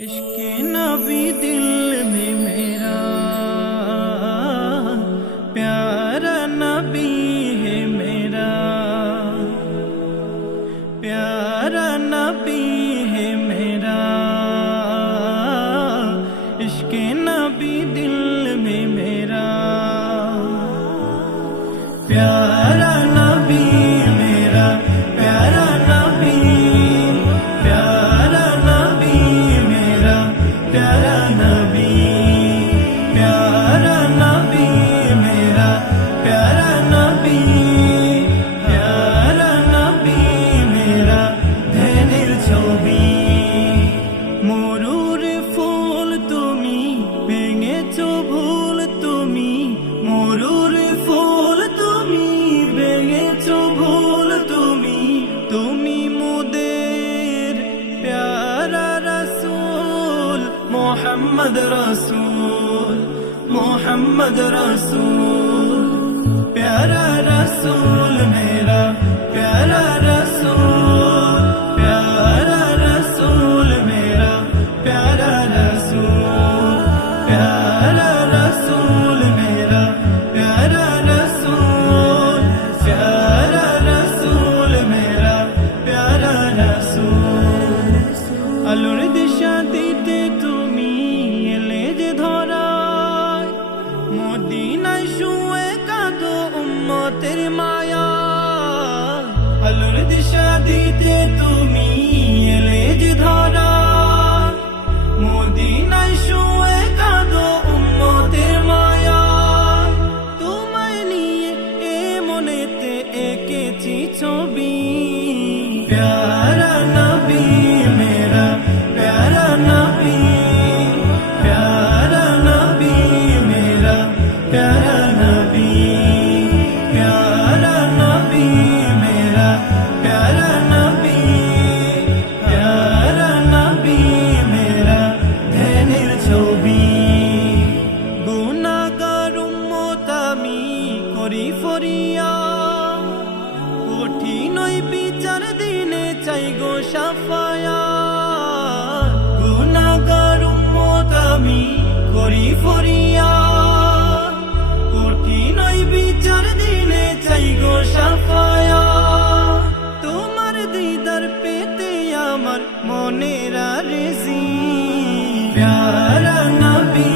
इश्क़ नबी दिल में मेरा प्यारा नबी है मेरा, प्यारा नबी है मेरा। इश्क़ नबी दिल में मेरा प्यारा नबी मेरा, प्यारा नबी, प्यारा नबी मेरा, प्यारा नबी, प्यारा नबी मेरा, प्यारा नबी, प्यारा नबी मेरा। ধ্যানের ছবি মরুর ফুল তুমি ভেঙেছো ভুল, তুমি মরুর ফুল তুমি ভেঙেছো ভুল, তুমি তুমি মোদের প্যারা রাসূল মোহাম্মদ রাসূল, মোহাম্মদ রাসূল। प्यारा रसूल मेरा, प्यारा रसूल, प्यारा रसूल मेरा, प्यारा रसूल, प्यारा रसूल मेरा, प्यारा रसूल, प्यारा रसूल मेरा, प्यारा रसूल। আলোর দিশা দিতে তুমি এলে যে ধরায়, মদিনায় শুয়ে কাঁদো উম্মতের মায়া। আলোর দিশা দিতে তুমি এলে যে ধরায়, মদিনায় শুয়ে কাঁদো উম্মতের মায়া। তোমায় নিয়ে এ মনেতে এঁকেছি ছবি, প্যারা নবী মেরা, প্যারা নবী, प्यारा नबी मेरा, प्यारा नबी, प्यारा नबी मेरा, प्यारा नबी, प्यारा नबी मेरा। ধ্যানের ছবি গুনাহগার উম্মত আমি করি ফরিয়াদ, কঠিন ওই বিচার দিনে চাই গো শাফায়াত। গুনাহগার উম্মত আমি করি ফরিয়াদ, কঠিন ওই বিচার দিনে চাই গো শাফায়াত। তোমার দিদার পেতে আমার মনের আরজি, প্যারা নবী